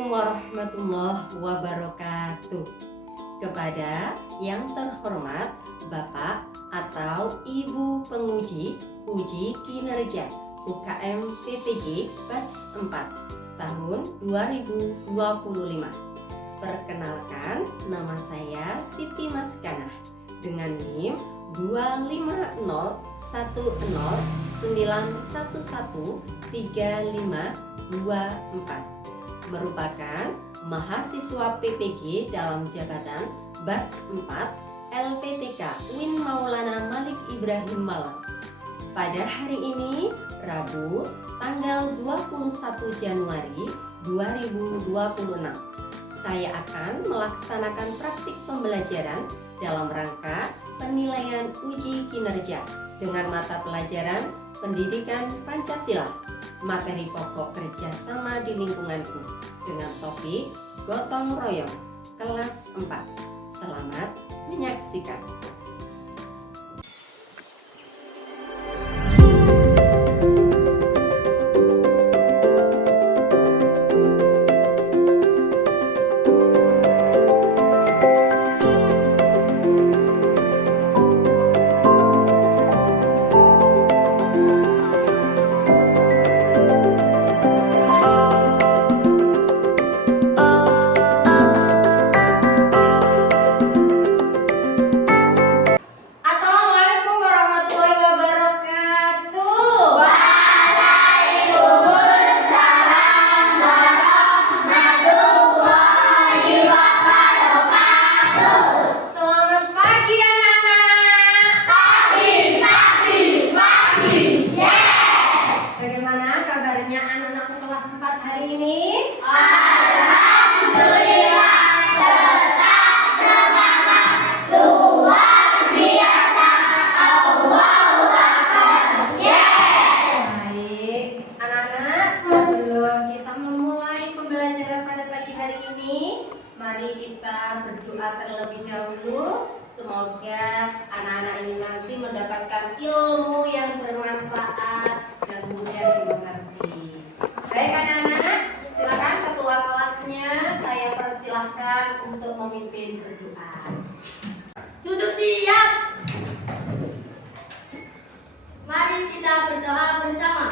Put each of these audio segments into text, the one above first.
Assalamualaikum warahmatullahi wabarakatuh. Kepada yang terhormat Bapak atau Ibu penguji uji kinerja UKM PPG Batch 4 tahun 2025. Perkenalkan, nama saya Siti Maskanah dengan NIM 2509119113524, merupakan mahasiswa PPG dalam jabatan Batch 4 LPTK UIN Maulana Malik Ibrahim Malang. Pada hari ini, Rabu, tanggal 21 Januari 2026, saya akan melaksanakan praktik pembelajaran dalam rangka penilaian uji kinerja dengan mata pelajaran Pendidikan Pancasila, materi pokok kerjasama di lingkunganku, dengan topik gotong royong kelas 4. Selamat menyaksikan. Mari kita berdoa terlebih dahulu. Semoga anak-anak ini nanti mendapatkan ilmu yang bermanfaat dan mudah dimengerti. Baik anak-anak, silakan ketua kelasnya saya persilahkan untuk memimpin berdoa. Duduk siap. Mari kita berdoa bersama.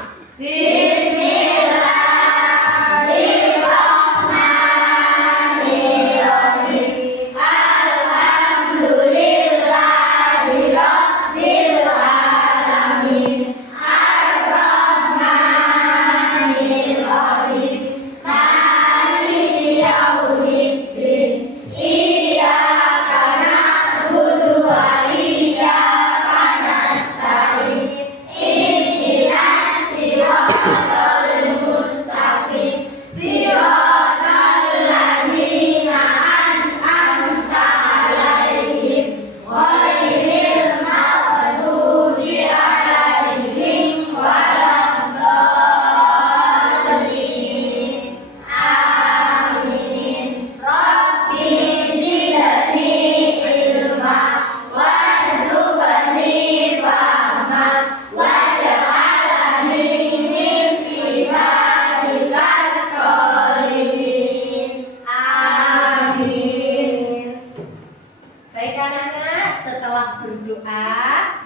Setelah berdoa,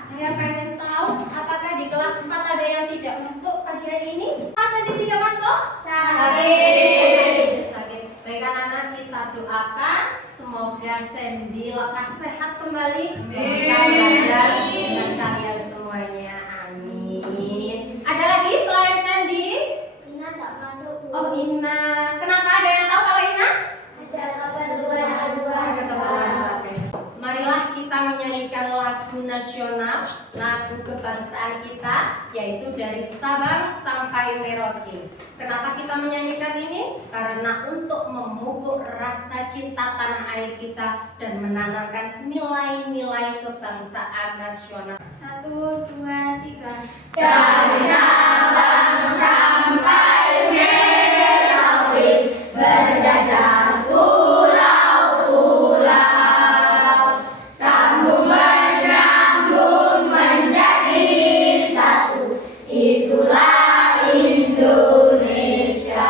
saya pengen tahu apakah di kelas 4 ada yang tidak masuk pagi hari ini? Masa tidak masuk? Sakit. Baik anak-anak, kita doakan semoga Sandy lekas sehat kembali dan bisa belajar dengan kalian semuanya. Amin. Ada lagi selain Sandy? Ina tak masuk. Oh, Ina. Kenapa? Ada yang tahu kalau Ina? Ada keperluan. Marilah kita menyanyikan lagu nasional, lagu kebangsaan kita, yaitu dari Sabang sampai Merauke. Kenapa kita menyanyikan ini? Karena untuk memupuk rasa cinta tanah air kita dan menanamkan nilai-nilai kebangsaan nasional. 1, 2, 3. Dari Sabang sampai Merauke, berjajah Itulah Indonesia.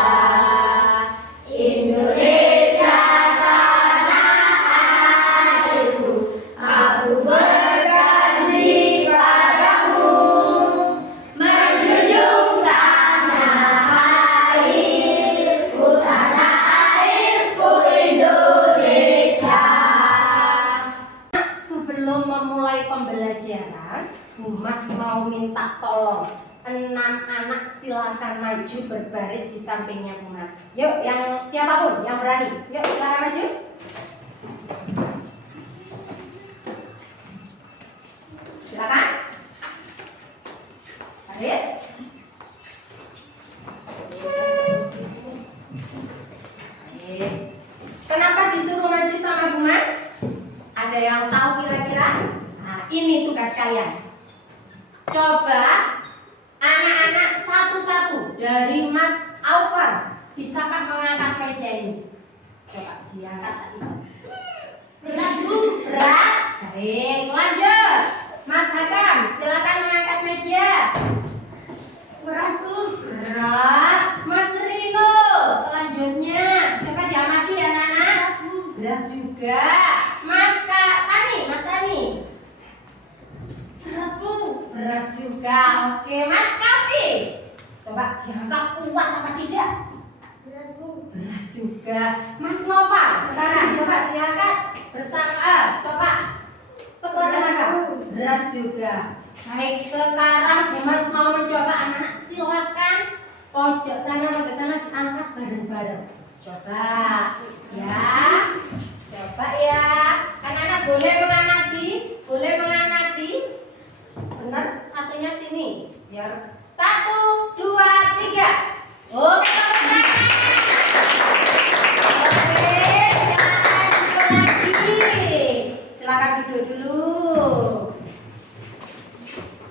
sebelum memulai pembelajaran, Bu Mas mau minta tolong 6 anak silakan maju berbaris di sampingnya Bu Mas. Yuk, yang siapapun yang berani, yuk silakan maju. Silakan. Baris. Kenapa disuruh maju sama Bu Mas? Ada yang tahu kira-kira? Nah, ini tugas kalian. Coba anak-anak satu-satu dari Mas Alvan, bisakah mengangkat meja ini? Coba diangkat satu-satu. Berat Bu, berat. Baik, lanjut. Mas Hakam, silakan mengangkat meja. Berat Bu. Berat. Mas Rino, selanjutnya coba diamati ya anak-anak. Berat juga. Mas Sani, Mas Sani. Berat Bu. Berat juga. Oke, Mas Kavi. Coba diangkat kuat apa tidak? Berat Bu. Berat juga. Mas Nova, sekarang coba diangkat bersama. Coba sekuat tenaga. Berat juga. Baik, sekarang Bu Mas mau mencoba anak-anak silakan pojok sana diangkat bareng-bareng. Coba ya. Coba ya. Anak-anak boleh mengamati. Benar, satunya sini. Biar 1, 2, 3. Oke, tepuk tangan. Oke, silakan duduk dulu.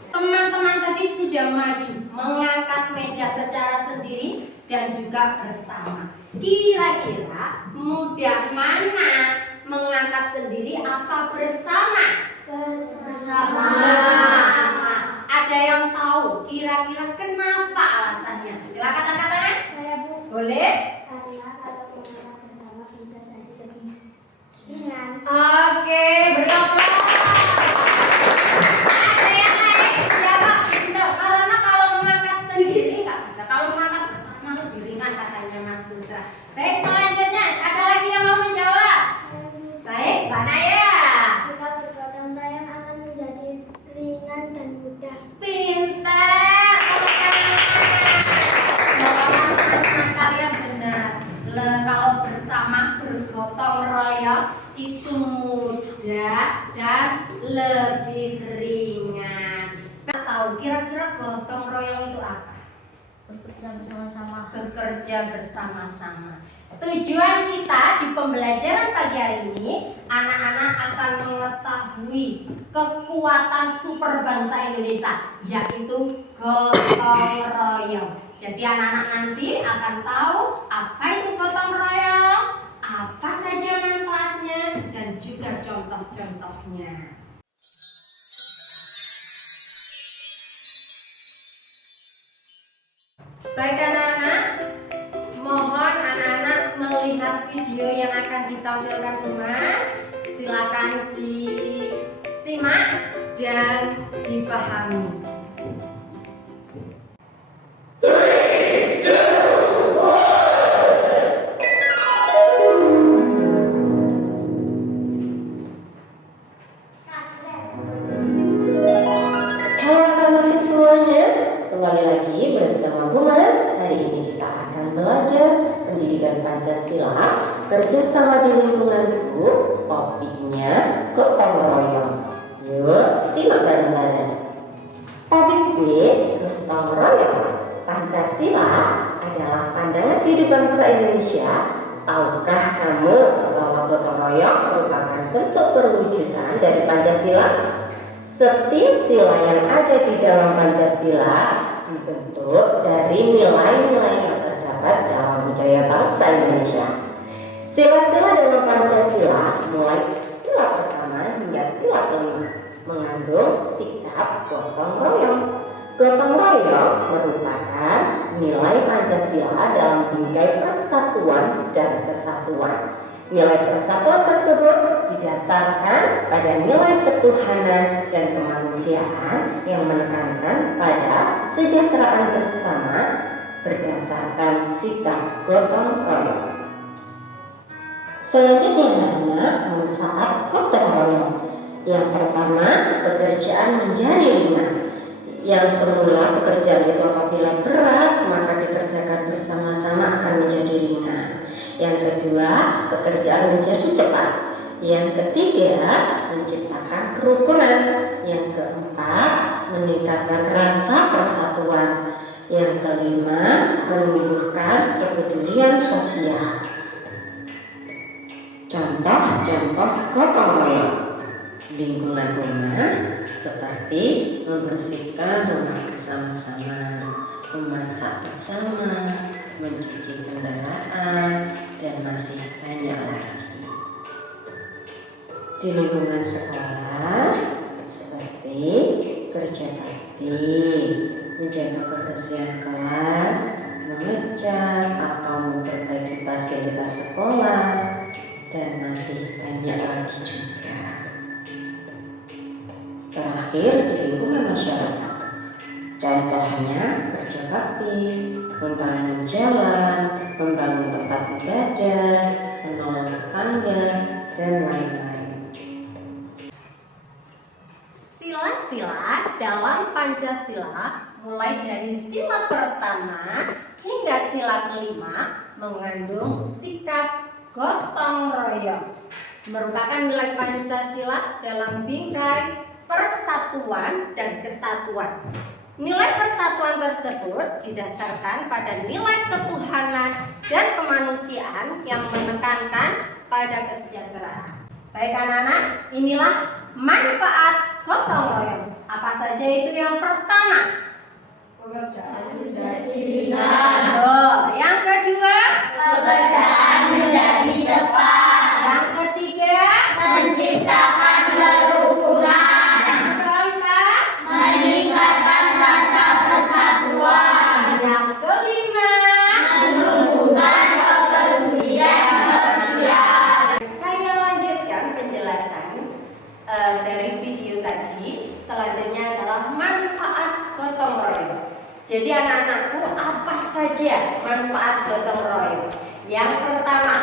Teman-teman tadi sudah maju mengangkat meja secara sendiri dan juga bersama. Kira-kira mudah mana mengangkat sendiri apa bersama? Bersama. Bersama. Ada yang tahu kira-kira kenapa alasannya? Silakan angkat tangan. Saya Bu. Boleh? Karena kalau mengangkat bersama bisa jadi lebih ringan. Oke, beri aplaus. Ada yang lain? Siapa? Tidak, karena kalau mengangkat sendiri nggak bisa. Kalau mengangkat bersama lebih ringan katanya Mas Putra. Baik, selanjutnya ada lagi yang mau menjawab? Baik, Mbak Naya. Jika bergotong royong akan menjadi ringan dan mudah. Pintar. Bapak-bapak, kalian benar. Kalau bersama bergotong royong itu mudah dan lebih ringan. Tahu kira-kira gotong royong itu apa? Bekerja bersama-sama. Bekerja bersama-sama. Tujuan kita di pembelajaran pagi hari ini, anak-anak akan mengetahui kekuatan super bangsa Indonesia, yaitu gotong royong. Jadi anak-anak nanti akan tahu apa itu gotong royong, apa saja manfaatnya, dan juga contoh-contohnya. Baik anak-anak, mohon anak-anak melihat video yang akan ditampilkan Bu Mas. Silakan disimak dan dipahami. Halo anak semuanya, kembali lagi bersama Bu Mas. Hari ini kita akan belajar pendidikan Pancasila kerjasama di lingkungan Bu. Topiknya gotong royong. Yuk simak bareng-bareng. Topik B, gotong royong. Pancasila adalah pandangan hidup bangsa Indonesia. Tahukah kamu bahwa gotong royong merupakan bentuk perwujudan dari Pancasila? Setiap sila yang ada di dalam Pancasila dibentuk dari nilai-nilai yang terdapat dalam budaya bangsa Indonesia. Sila-sila dalam Pancasila mulai sila pertama hingga sila kelima mengandung sikap gotong royong. Gotong royong merupakan nilai Pancasila dalam bingkai persatuan dan kesatuan. Nilai persatuan tersebut didasarkan pada nilai ketuhanan dan kemanusiaan yang menekankan pada kesejahteraan bersama berdasarkan sikap gotong royong. Selanjutnya adalah manfaat gotong royong. Yang pertama, pekerjaan menjadi ringan. Yang semula pekerjaan itu apabila berat, maka dikerjakan bersama-sama akan menjadi ringan. Yang kedua, pekerjaan menjadi cepat. Yang ketiga, menciptakan kerukunan. Yang keempat, meningkatkan rasa persatuan. Yang kelima, menumbuhkan kepedulian sosial. Contoh-contoh gotong royong lingkungan rumah seperti membersihkan rumah bersama-sama, memasak bersama, mencuci kendaraan, dan masih banyak lagi. Di lingkungan sekolah seperti kerja bakti, menjaga kebersihan kelas, mengecat atau memperbaiki fasilitas sekolah, dan masih banyak lagi juga. Terakhir, di lingkungan masyarakat, contohnya kerja bakti, membangun jalan, membangun tempat ibadah, menolong tetangga, dan lain-lain. Sila-sila dalam Pancasila mulai dari sila pertama hingga sila kelima mengandung sikap gotong royong, merupakan nilai Pancasila dalam bingkai persatuan dan kesatuan. Nilai persatuan tersebut didasarkan pada nilai ketuhanan dan kemanusiaan yang menekankan pada kesejahteraan. Baik anak-anak, inilah manfaat gotong royong. Apa saja itu? Yang pertama, pekerjaan menjadi ringan. Yang kedua, Pekerjaan menjadi cepat. yang ketiga, Menciptakan kerukunan. yang keempat, Meningkatkan rasa persatuan. yang kelima. Menumbuhkan kepedulian sosial. Saya lanjutkan penjelasan dari video tadi. Selanjutnya adalah manfaat gotong royong. Jadi anak-anakku, apa saja manfaat gotong royong? Yang pertama,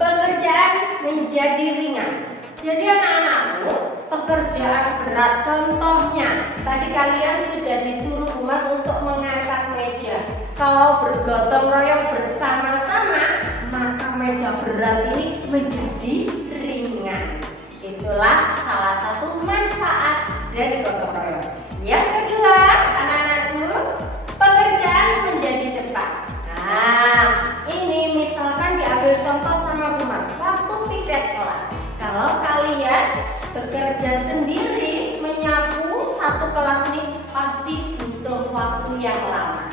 pekerjaan menjadi ringan. Jadi anak-anakku, pekerjaan berat contohnya, tadi kalian sudah disuruh Humas untuk mengangkat meja. Kalau bergotong royong bersama-sama, maka meja berat ini menjadi ringan. Itulah salah satu manfaat dari gotong royong. Yang kedua, anak-anakku, pekerjaan menjadi cepat. Nah, ini misalkan diambil contoh sama Humas, waktu piket kelas. Kalau kalian bekerja sendiri menyapu satu kelas ini pasti butuh waktu yang lama.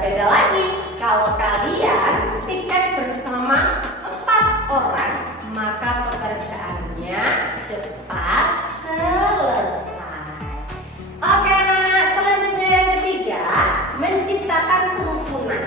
Beda lagi, kalau kalian piket bersama 4 orang, maka pekerjaannya cepat selesai. Oke anak-anak, selanjutnya yang ketiga, menciptakan kerukunan.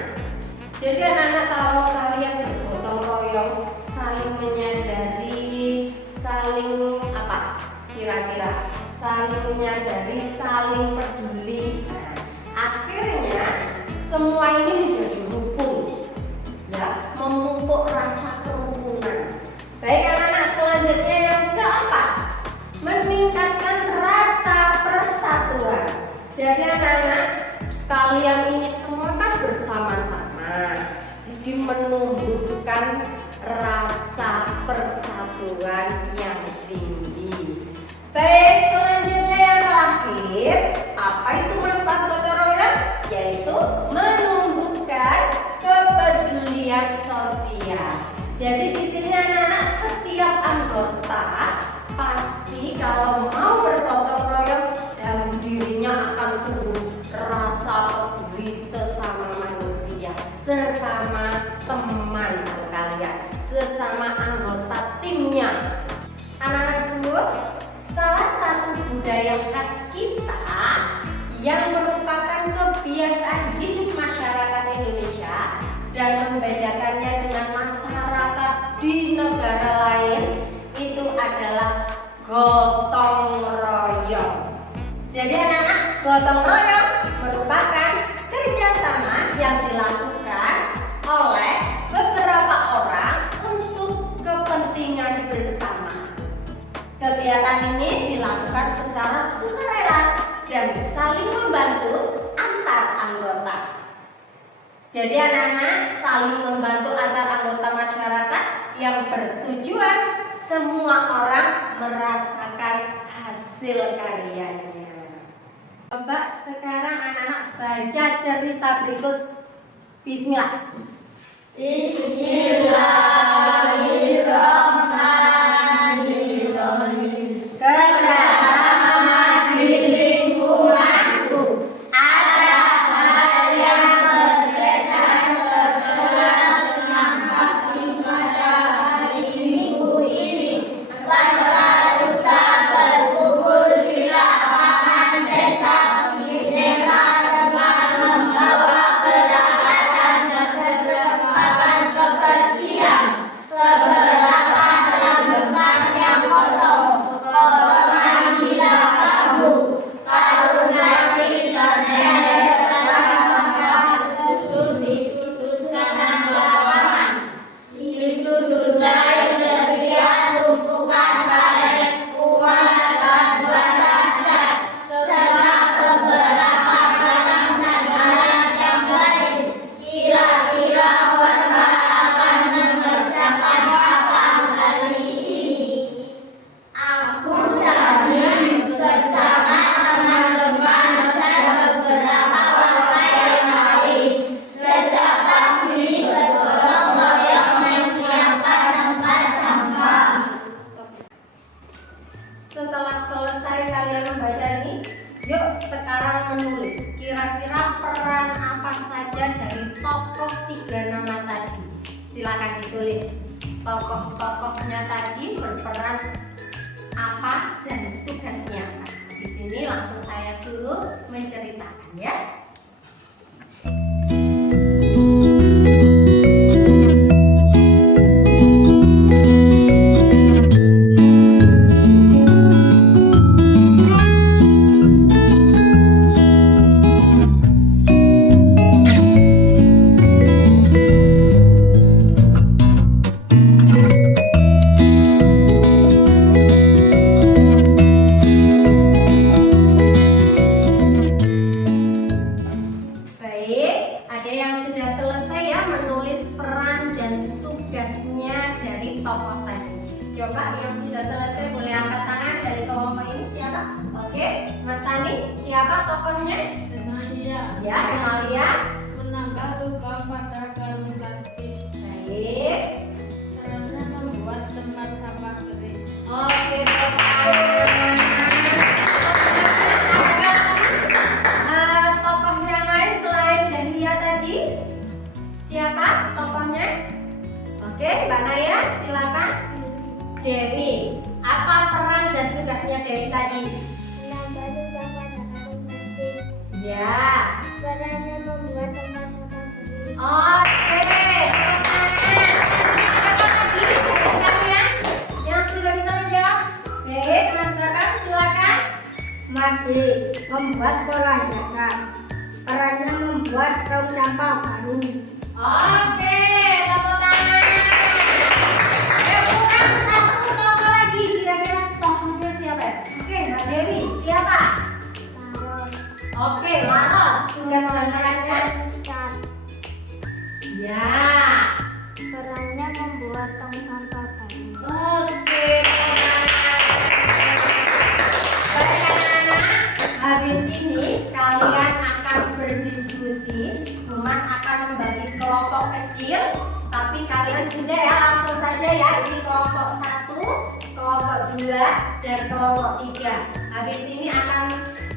Jadi anak-anak, kalau kalian bergotong royong, saling menyadari, saling apa? Kira-kira saling menyadari, saling peduli. Nah, akhirnya semua ini menjadi rukun, ya, memupuk rasa kerukunan. Baik anak-anak, selanjutnya yang keempat, meningkatkan rasa persatuan. Jadi anak-anak, kalian ini semua kan bersama-sama, jadi menumbuhkan rasa persatuan yang tinggi. Baik, selanjutnya yang terakhir, apa itu manfaat gotong royong? Yaitu menumbuhkan kepedulian sosial. Jadi di sini anak-anak, setiap anggota pasti kalau mau bergotong royong, dalam dirinya akan tumbuh rasa peduli sesama manusia, sesama teman kalian, sesama anggota timnya. Anak-anakku, salah satu budaya khas kita yang merupakan kebiasaan hidup masyarakat Indonesia dan membedakannya dengan masyarakat di negara lain itu adalah gotong royong. Jadi anak-anak, gotong royong merupakan kerjasama yang dilakukan oleh beberapa orang untuk kepentingan bersama. Kebiasaan kegiatan ini dilakukan secara sukarela dan saling membantu antar anggota. Jadi anak-anak saling membantu antar anggota masyarakat yang bertujuan semua orang merasakan hasil karyanya. Coba sekarang anak-anak baca cerita berikut. Bismillah. Bismillahirrahmanirrahim. Kerjasama di lingkunganku. Ada hal yang berbeda setelah senam pagi pada hari Minggu ini. Warga sudah berkumpul di lapangan desa dengan membawa peralatan dan perlengkapan kebersihan. Beberapa rang bekas yang kosong, potongan tidak bambu, karung nasi dan bekas susun di sudut kanan lapangan. Di sudut lain terlihat tumpukan karet kuas dan baja, serta beberapa barang dan alat yang lain. Kira-kira warga akan mengerjakan apa hari ini? Aku tadi bersama teman-teman dan beberapa warga yang lain. Sejak pagi bergotong royong menyiapkan tempat sampah. Setelah selesai kalian membaca ini, yuk sekarang menulis. Kira-kira peran apa saja dari tokoh 3 nama tadi? Silakan ditulis. Tokoh-tokohnya tadi berperan apa dan tugasnya apa? Di sini langsung saya suruh menceritakan ya. Baik, ada yang sudah selesai ya menulis peran dan tugasnya dari tokoh tadi. Coba yang sudah selesai boleh angkat tangan dari kelompok ini siapa? Oke, Mas Sani, siapa tokohnya? Emalia Ya, Emalia. menambah lubang pada karung plastik. Baik. Caranya membuat tempat sampah kering. Oke, tokoh yang lain selain Dahlia tadi, siapa tokohnya? Oke, Mbak Naya, silakan. Dewi, apa peran dan tugasnya Dewi tadi? Menambah lubang pada karung plastik. Ya, Caranya membuat tempat sampah kering. oke. Siapa lagi dari kalian yang sudah bisa menjawab? Baik, Mas Zaka, silakan. Mati membuat pola dasar. Perannya membuat tong sampah baru. Oke, tepuk tangan. Kurang satu tokoh lagi, kira-kira tokohnya siapa? Oke, Mbak Dewi, siapa? Terus Oke, Laros, tugas dan perannya? cat. Ya. Perannya membuat tong sampah baru. Oke, baik anak-anak, habis ini kalian akan berdiskusi. Humas akan membagi kelompok kecil, tapi kalian sudah ya langsung saja ya ini kelompok 1, kelompok 2, dan kelompok 3. Habis ini akan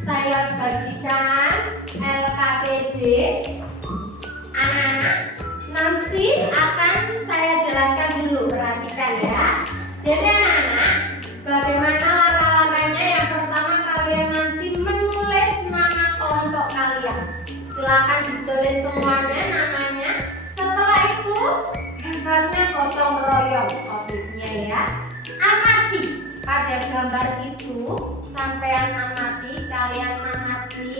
saya bagikan LKPD. Anak-anak, nanti akan saya jelaskan dulu, perhatikan ya. Jadi anak-anak, bagaimana langkah-langkahnya? Yang pertama kalian nanti menulis nama kelompok kalian. Silakan ditulis semuanya namanya. Setelah itu hebatnya gotong royong topiknya ya. Amati pada gambar itu, sampean amati, kalian amati,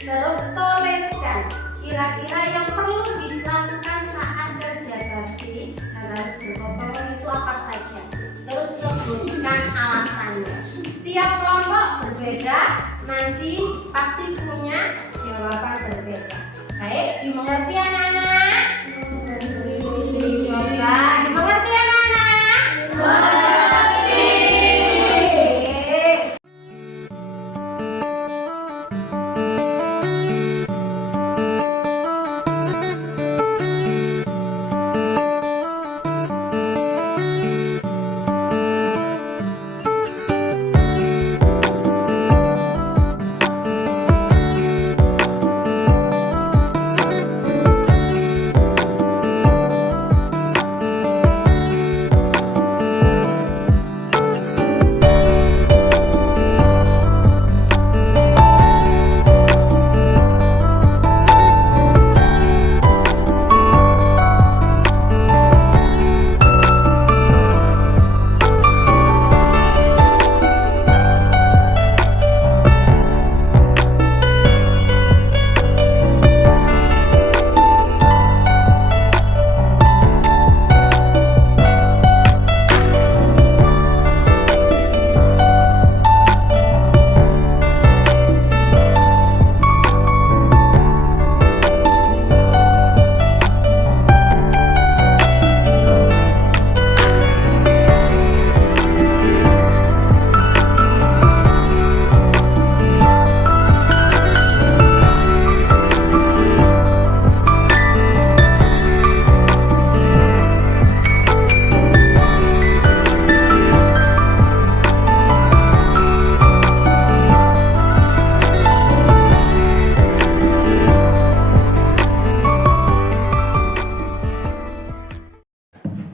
terus tuliskan kira-kira yang perlu dilakukan saat kerja bakti harus bergotong royong itu apa saja. Terus sebutkan alasannya. Tiap kelompok berbeda, nanti pasti punya jawaban berbeda. Baik, dimengerti anak-anak? Coba, dimengerti anak-anak? Mengerti.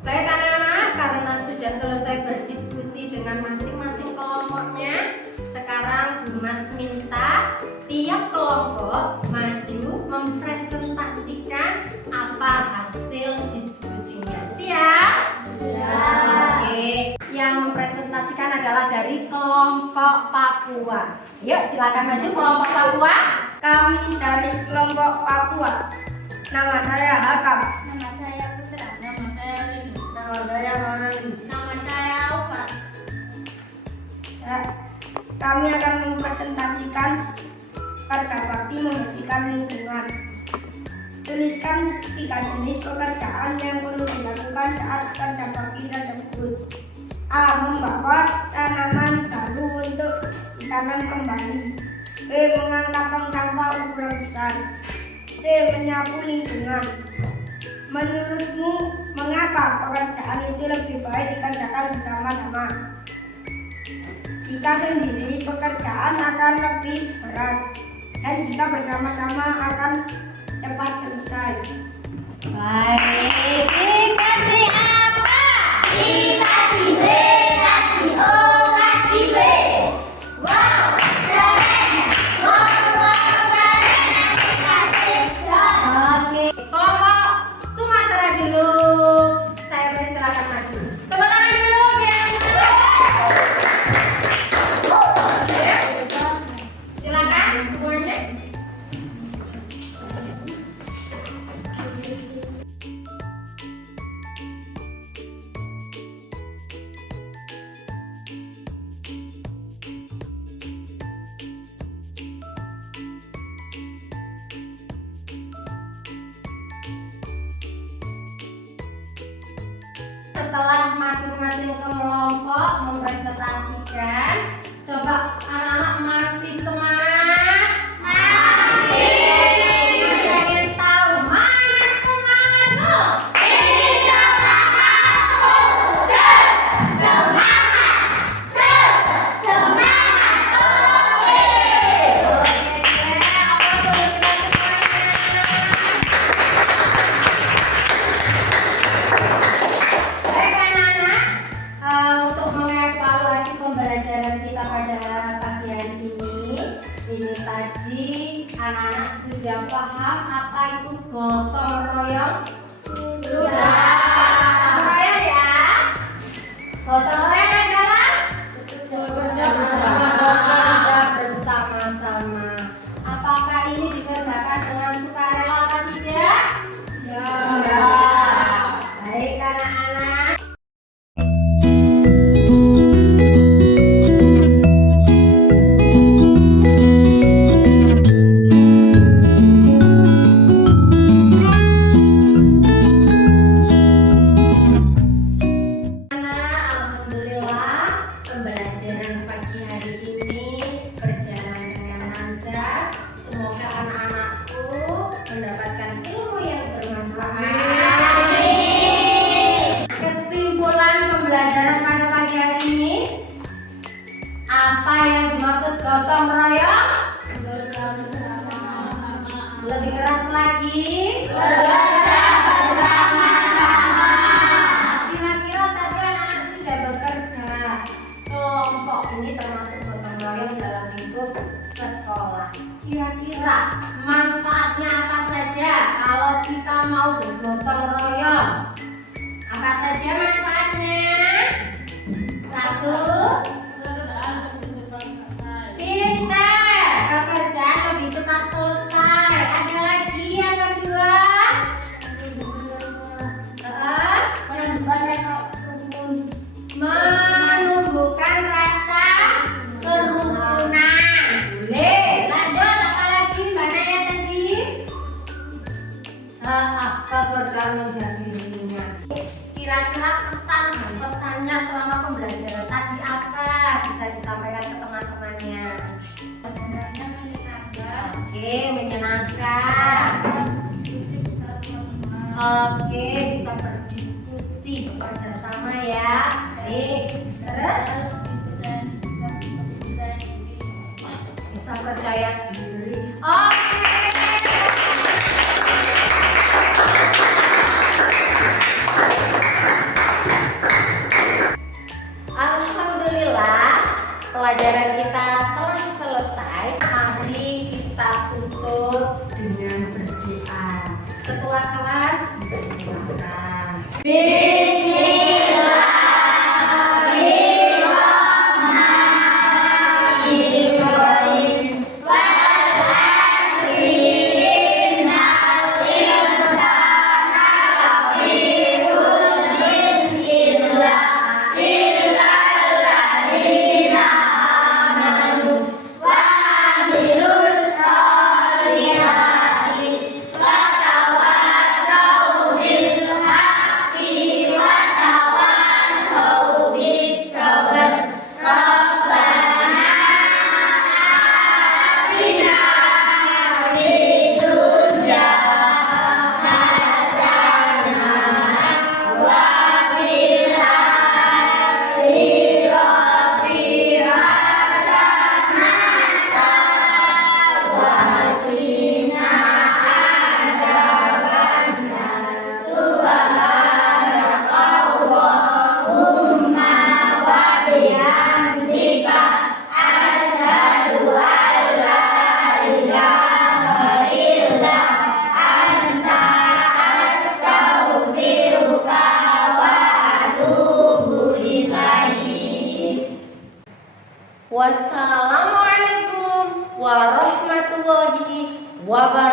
Baik anak-anak, karena sudah selesai berdiskusi dengan masing-masing kelompoknya, sekarang Bu Mas minta tiap kelompok maju mempresentasikan apa hasil diskusinya. Siap? Siap. Oke, yang mempresentasikan adalah dari kelompok Papua. Yuk, silakan maju kelompok Papua. Kami dari kelompok Papua. Nama saya Hakam. Nama saya Putra. Nama saya Rindu. Nama saya Mami. Nama saya Ufat. Kami akan mempresentasikan kerja bakti membersihkan lingkungan. Tuliskan 3 jenis pekerjaan yang perlu dilakukan saat kerja bakti tersebut. A. Membawa tanaman baru untuk ditanam kembali. B. Mengangkat tong sampah ukuran besar. C. Menyapu lingkungan. Menurutmu, mengapa pekerjaan itu lebih baik dikerjakan bersama-sama? Jika sendiri, pekerjaan akan lebih berat, dan jika bersama-sama akan cepat selesai. Baik, dikasih apa? Dikasih B, kasih O, kasih B. Wow, keren. Wow, keren. Kasih job. Oke, kelompok Sumatera dulu. Saya persilakan maju. Tepuk tangan dulu biar ya. Silakan semuanya. Setelah masing-masing kelompok mempresentasikan, coba anak-anak masih semangat? Masih. Pengen tahu mana semangatmu? Ini semangatku. Semangat. Semangat. Oke. Oke, apa dulu kita semuanya? Baik anak-anak, untuk mengevaluasi pembelajaran kita pada pagi hari ini tadi anak-anak sudah paham apa itu gotong royong? Sudah. Gotong royong ya? Gotong royong adalah bekerja bersama-sama. Apakah ini dikerjakan dengan sukarela atau tidak? Ya. Baik anak-anak. bergotong royong? Lebih keras lagi. Kira-kira tadi anak-anak sudah bekerja. Kelompok ini termasuk gotong royong dalam lingkup sekolah. Kira-kira manfaatnya apa saja kalau kita mau bergotong royong? Apa saja manfaatnya? Satu, pintar, pekerjaan lebih cepat selesai. Ada lagi yang kedua? Menumbuhkan rasa kerukunan. Boleh. Lanjut, apa lagi Mbak Naya tadi? Pekerjaan menjadi ringan. Kira-kira pesannya selama pembelajaran tadi apa? Bisa disampaikan ke teman-temannya. Oke, menyenangkan. Oke, bisa berdiskusi, bekerja sama ya. Baik. Terus bisa percaya diri. Oke. Alhamdulillah, pelajaran kita telah selesai. Mari kita tutup dengan berdoa. Ketua kelas dipersilakan. Wassalamualaikum warahmatullahi wabarakatuh.